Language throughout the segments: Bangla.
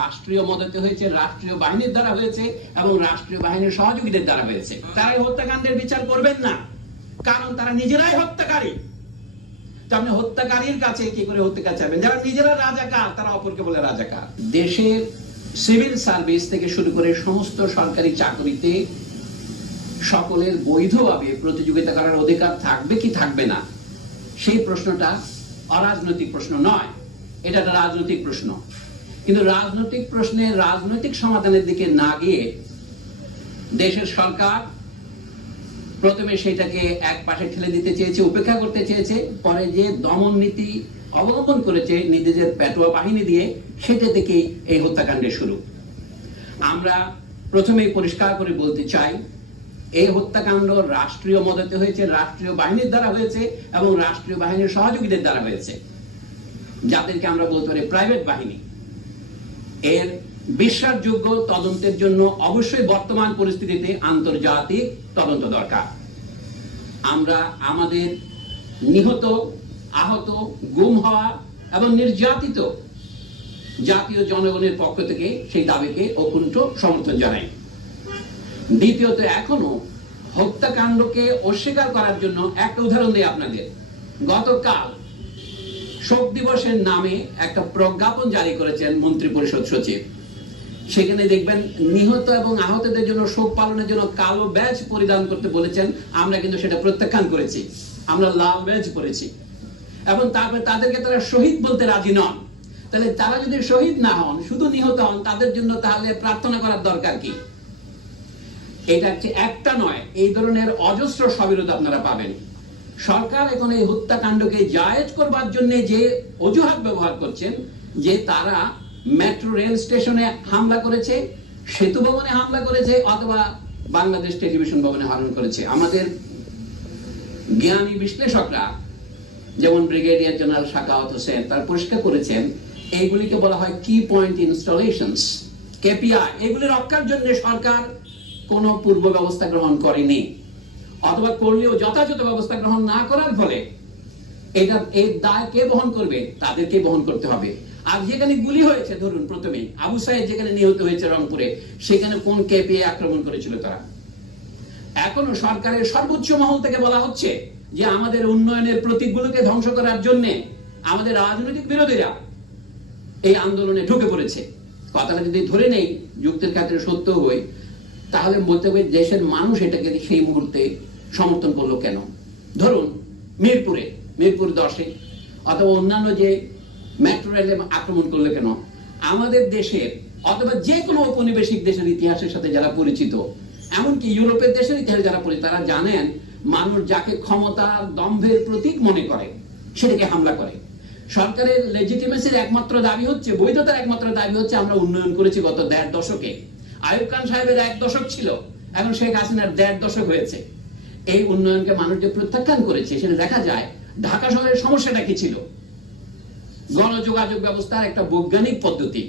রাষ্ট্রীয় মদতে হয়েছে, রাষ্ট্রীয় বাহিনীর দ্বারা হয়েছে এবং রাষ্ট্রীয় বাহিনীর সহযোগীদের দ্বারা হয়েছে। তারা এই হত্যাকাণ্ডের বিচার করবেন না, কারণ তারা নিজেরাই হত্যাকারী। আপনি হত্যাকারীর কাছে কি করে হত্যা চাইবেন? যারা নিজেরা রাজাকার তারা অপরকে বলে রাজাকার। দেশের সিভিল সার্ভিস থেকে শুরু করে সমস্ত সরকারি চাকরিতে সকলের বৈধভাবে প্রতিযোগিতা করার অধিকার থাকবে কি থাকবে না, সেই প্রশ্নটা অরাজনৈতিক প্রশ্ন নয়, এটা একটা রাজনৈতিক প্রশ্ন। কিন্তু রাজনৈতিক প্রশ্নে রাজনৈতিক সমাধানের দিকে না গিয়ে দেশের সরকার প্রথমে সেটাকে এক পাশে ঠেলে দিতে চেয়েছে, উপেক্ষা করতে চেয়েছে, পরে যে দমন নীতি অবলম্বন করেছে নিজেদের পেটোয়া বাহিনী দিয়ে, সেটা থেকে এই হত্যাকাণ্ডের শুরু। আমরা প্রথমেই পরিষ্কার করে বলতে চাই, এই হত্যাকাণ্ড রাষ্ট্রীয় মদতে হয়েছে, রাষ্ট্রীয় বাহিনীর দ্বারা হয়েছে এবং রাষ্ট্রীয় বাহিনীর সহযোগীদের দ্বারা হয়েছে, যাদেরকে আমরা বলতে পারি প্রাইভেট বাহিনী। এর বিশ্বাসযোগ্য তদন্তের জন্য অবশ্যই বর্তমান পরিস্থিতিতে আন্তর্জাতিক তদন্ত দরকার। আমরা আমাদের নিহত, আহত, গুম হওয়া এবং নির্যাতিত জাতীয় জনগণের পক্ষ থেকে সেই দাবিকে অকুণ্ঠ সমর্থন জানাই। দ্বিতীয়ত, এখনো হত্যাকাণ্ডকে অস্বীকার করার জন্য একটা উদাহরণ দিই আপনাদের। গতকাল শোক দিবসের নামে একটা প্রজ্ঞাপন জারি করেছেন মন্ত্রী পরিষদ সচিব। সেখানে দেখবেন নিহত এবং আহতদের জন্য শোক পালনের জন্য কালো ব্যাজ পরিধান করতে বলেছেন। আমরা কিন্তু সেটা প্রত্যাখ্যান করেছি, আমরা লাল ব্যাজ পরেছি। এবং তারপরে তাদেরকে তারা শহীদ বলতে রাজি নন। তাহলে তারা যদি শহীদ না হন, শুধু নিহত হন, তাদের জন্য তাহলে প্রার্থনা করার দরকার কি? এটা হচ্ছে একটা নয়, এই ধরনের অজস্র সবিরোধ আপনারা পাবেন। সরকার এখন এই হত্যাকাণ্ডকে জায়েজ করবার জন্য যে অজুহাত ব্যবহার করছেন, যে তারা মেট্রো রেল স্টেশনে হামলা করেছে, সেতু ভবনে হামলা করেছে, অথবা বাংলাদেশ টেলিভিশন ভবনে হামলা করেছে। আমাদের জ্ঞানী বিশ্লেষকরা, যেমন ব্রিগেডিয়ার জেনারেল শাকাওয়াত হোসেন, তার পরিষ্কার করেছেন এইগুলিকে বলা হয় কি পয়েন্ট ইনস্টলেশনস, কেপিআই। এগুলি রক্ষার জন্য সরকার কোনো পূর্ব ব্যবস্থা গ্রহণ করেনি, অথবা করলেও যথাযথ ব্যবস্থা গ্রহণ না করার ফলে এটা এর দায় কে বহন করবে? তাদেরকে বহন করতে হবে। আর যেখানে গুলি হয়েছে, ধরুন প্রথমে আবু সাইদ যেখানে নিহত হয়েছে রংপুরে, সেখানে কোন কেপিআই আক্রমণ করেছিল তারা? এখনো সরকারের সর্বোচ্চ মহল থেকে বলা হচ্ছে যে আমাদের উন্নয়নের প্রতীকগুলোকে ধ্বংস করার জন্য আমাদের রাজনৈতিক বিরোধীরা এই আন্দোলনে ঢুকে পড়েছে। কথাটা যদি ধরে নেই যুক্তির ক্ষেত্রে সত্য হয়, তাহলে বলতে হবে দেশের মানুষ এটাকে সেই মুহূর্তে সমর্থন করলো কেন? ধরুন মিরপুর 10-এ অথবা অন্যান্য যে মেট্রো রেলে আক্রমণ করলো কেন? আমাদের দেশের অথবা যে কোনো ঔপনিবেশিক দেশের ইতিহাসের সাথে যারা পরিচিত, এমনকি ইউরোপের দেশের ইতিহাসে যারা পরিচিত, তারা জানেন মানুষ যাকে ক্ষমতার দম্ভের প্রতীক মনে করে সেটাকে হামলা করে। সরকারের লেজিটিমেসির একমাত্র দাবি হচ্ছে, বৈধতার একমাত্র দাবি হচ্ছে আমরা উন্নয়ন করেছি গত 1.5 দশকে। আইয়ুব খান সাহেবের 1 দশক ছিল, এখন শেখ হাসিনার 1.5 দশক হয়েছে। এই উন্নয়নকে মানুষ যে প্রত্যাখ্যান করেছে, সেটা দেখা যায় ঢাকা শহরের সমস্যাটা কি ছিল? গণযোগাযোগ ব্যবস্থার একটা বৈজ্ঞানিক পদ্ধতি,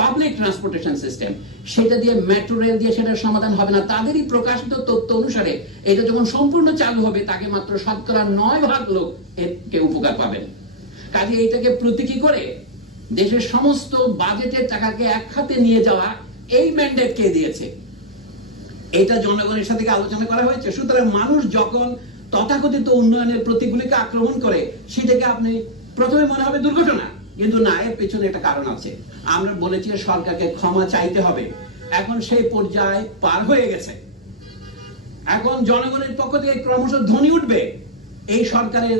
পাবলিক ট্রান্সপোর্টেশন সিস্টেম, সেটা দিয়ে মেট্রো রেল দিয়ে সেটার সমাধান হবে না। তাদেরই প্রকাশিত তথ্য অনুসারে এটা যখন সম্পূর্ণ চালু হবে, তাকে মাত্র 9% লোক এর উপকার পাবেন। কাজে এইটাকে প্রতীকী করে দেশের সমস্ত বাজেটের টাকাকে এক খাতে নিয়ে যাওয়া, এই ম্যান্ডেট কে দিয়েছে? এটা জনগণের সাথে আলোচনা করা হয়েছে। সুতরাং মানুষ যখন তথাকথিত উন্নয়নের প্রতীকগুলিকে আক্রমণ করে, সেটাকে আপনি প্রথমে মনে হবে দুর্ঘটনা, কিন্তু না, এর পেছনে একটা কারণ আছে। আমরা বলেছি সরকারকে ক্ষমা চাইতে হবে, এখন সেই পর্যায়ে পার হয়ে গেছে। এখন জনগণের পক্ষ থেকে ক্রমশ ধ্বনি উঠবে এই সরকারের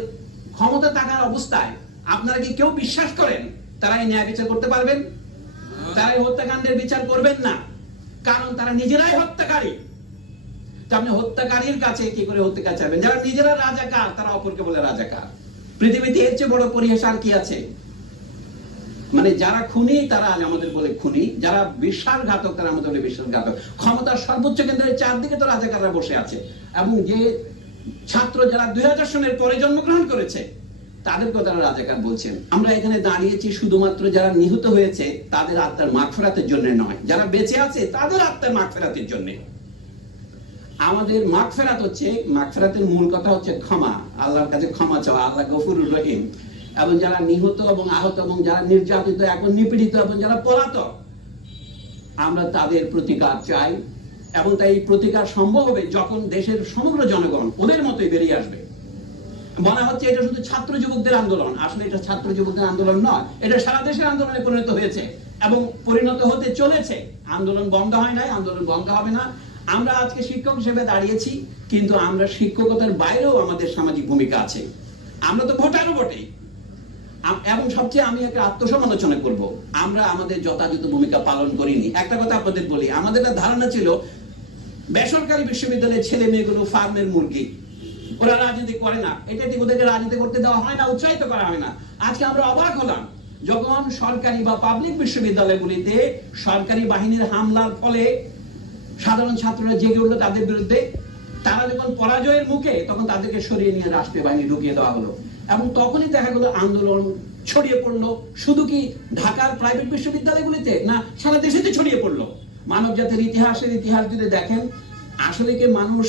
ক্ষমতা থাকার অবস্থায়। আপনারা কি কেউ বিশ্বাস করেন তারা এই ন্যায় বিচার করতে পারবেন? তারা এই হত্যাকাণ্ডের বিচার করবেন না, কারণ তারা নিজেরাই হত্যাকারী। আপনি হত্যাকারীর কাছে কি করে হত্যা চাইবেন? যারা নিজেরা রাজাকার তারা অপরকে বলে রাজাকার। পৃথিবীতে এর চেয়ে বড় পরিহাস আর কি আছে? মানে যারা খুনি তারা আজ আমাদের বলে খুনি, যারা বিশ্বাসঘাতক তারা আমাদের বলে বিশ্বাসঘাতক। ক্ষমতার সর্বোচ্চ কেন্দ্রের চারদিকে তো রাজাকাররা বসে আছে। এবং যে ছাত্র যারা 2000 সনের পরে জন্মগ্রহণ করেছে, তাদেরকে তারা রাজাকার বলছেন। আমরা এখানে দাঁড়িয়েছি শুধুমাত্র যারা নিহত হয়েছে তাদের আত্মার মাগফিরাতের জন্য নয়, যারা বেঁচে আছে তাদের আত্মার মাগফিরাতের জন্য। আমাদের মাগফিরাত হচ্ছে, মাগফিরাতের মূল কথা হচ্ছে ক্ষমা, আল্লাহর কাছে ক্ষমা চাওয়া। আল্লাহ গফুরুর রহিম। এবং যারা নিহত এবং আহত এবং যারা নির্যাতিত, এখন নিপীড়িত এবং যারা পলাতক, আমরা তাদের প্রতিকার চাই, এবং তাই এই প্রতিকার সম্ভব হবে যখন দেশের সমগ্র জনগণ ওদের মতোই বেরিয়ে আসবে। মনে হচ্ছে এটা শুধু ছাত্র যুবকদের আন্দোলন, আসলে এটা ছাত্র যুবকদের আন্দোলন নয়, এটা সারা দেশের আন্দোলনে পরিণত হয়েছে এবং পরিণত হতে চলেছে। আন্দোলন বন্ধ হয় নাই, আন্দোলন বন্ধ হবে না। আমরা আজকে শিক্ষক হিসেবে দাঁড়িয়েছি, কিন্তু আমরা শিক্ষকতার বাইরেও আমাদের সামাজিক ভূমিকা আছে। আমরা তো ভোটারও বটেই, এবং সবচেয়ে আমি একটা আত্মসমালোচনা করব, আমরা আমাদের যথাযথ ভূমিকা পালন করিনি। একটা কথা আপনাদের বলি, আমাদের একটা ধারণা ছিল বেসরকারি বিশ্ববিদ্যালয়ের ছেলে মেয়েগুলো ফার্মের মুরগি, ওরা রাজনীতি করে না, এটা ঠিক, ওদেরকে রাজনীতি করতে দেওয়া হয় না, উৎসাহিত করা হয় না। আজকে আমরা অবাক হলাম যখন সরকারি বা পাবলিক বিশ্ববিদ্যালয়গুলিতে সরকারি বাহিনীর হামলার ফলে সাধারণ ছাত্ররা জেগে উঠলো তাদের বিরুদ্ধে। তারা যখন পরাজয়ের মুখে, তখন তাদেরকে সরিয়ে নিয়ে রাষ্ট্রীয় বাহিনী ঢুকিয়ে দেওয়া হলো, এবং তখনই দেখা গেল আন্দোলন ছড়িয়ে পড়লো। শুধু কি ঢাকার প্রাইভেট বিশ্ববিদ্যালয়গুলিতে না, সারা দেশেতে ছড়িয়ে পড়লো। মানব জাতির ইতিহাস যদি দেখেন, আসলে কি মানুষ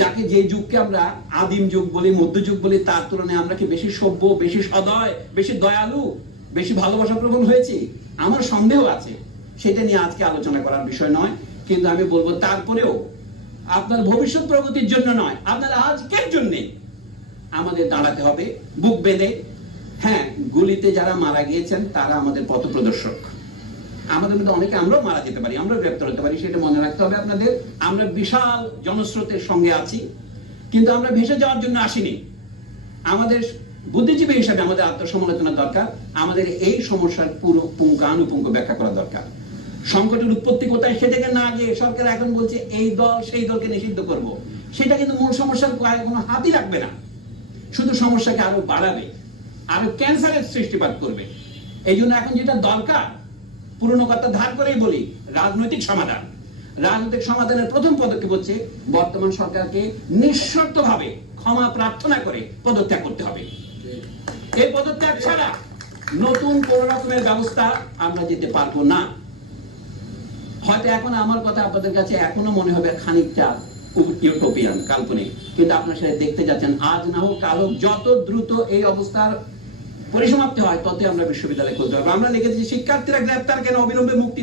যাকে যে যুগকে আমরা আদিম যুগ বলি, মধ্যযুগ বলি, তার তুলনায় আমরা কি বেশি সভ্য, বেশি সদয়, বেশি দয়ালু, বেশি ভালোবাসা প্রবণ হয়েছি? আমার সন্দেহ আছে। সেটা নিয়ে আজকে আলোচনা করার বিষয় নয়, কিন্তু আমি বলবো তারপরেও আপনার ভবিষ্যৎ প্রগতির জন্য নয়, আপনার আজকের জন্য আমাদের দাঁড়াতে হবে বুক বেঁধে। হ্যাঁ, গুলিতে যারা মারা গিয়েছেন তারা আমাদের পথ প্রদর্শক। আমাদের মধ্যে অনেকে আমরাও মারা যেতে পারি, আমরাও গ্রেপ্তার হতে পারি, সেটা মনে রাখতে হবে আপনাদের। আমরা বিশাল জনস্রোতের সঙ্গে আছি, কিন্তু আমরা ভেসে যাওয়ার জন্য আসিনি। আমাদের বুদ্ধিজীবী হিসাবে আমাদের আত্মসমালোচনা দরকার, আমাদের এই সমস্যার পুরো পুঙ্খানুপুঙ্খ ব্যাখ্যা করা দরকার। সংকটের উৎপত্তি কোথায় সেটাকে না গিয়ে সরকার এখন বলছে এই দল সেই দলকে নিষিদ্ধ করব, সেটা কিন্তু মূল সমস্যার কোনো হাতই রাখবে না, শুধু সমস্যাকে আরো বাড়াবে, আরো ক্যান্সারের সৃষ্টিপাত করবে। এই জন্য এখন যেটা দরকার, পুরনো কথা ধার করেই বলি, রাজনৈতিক সমাধান। রাজনৈতিক সমাধানের প্রথম পদক্ষেপ হচ্ছে বর্তমান সরকারকে নিঃশর্তভাবে ক্ষমা প্রার্থনা করে পদত্যাগ করতে হবে। এই পদত্যাগ ছাড়া নতুন কোন রকমের ব্যবস্থা আমরা যেতে পারবো না। হয়তো এখন আমার কথা আপনাদের কাছে এখনো মনে হবে খানিকটা ইউটোপিয়ান, কাল্পনিক, কিন্তু আপনারা সেটা দেখতে যাচ্ছেন। আজ না হোক কাল হোক, যত দ্রুত এই অবস্থার পরিসমাপ্তি হয় ততই আমরা বিশ্ববিদ্যালয় খুলতে হবে। আমরা লিখেছি শিক্ষার্থীরা গ্রেপ্তার কেন, অবিলম্বে মুক্তি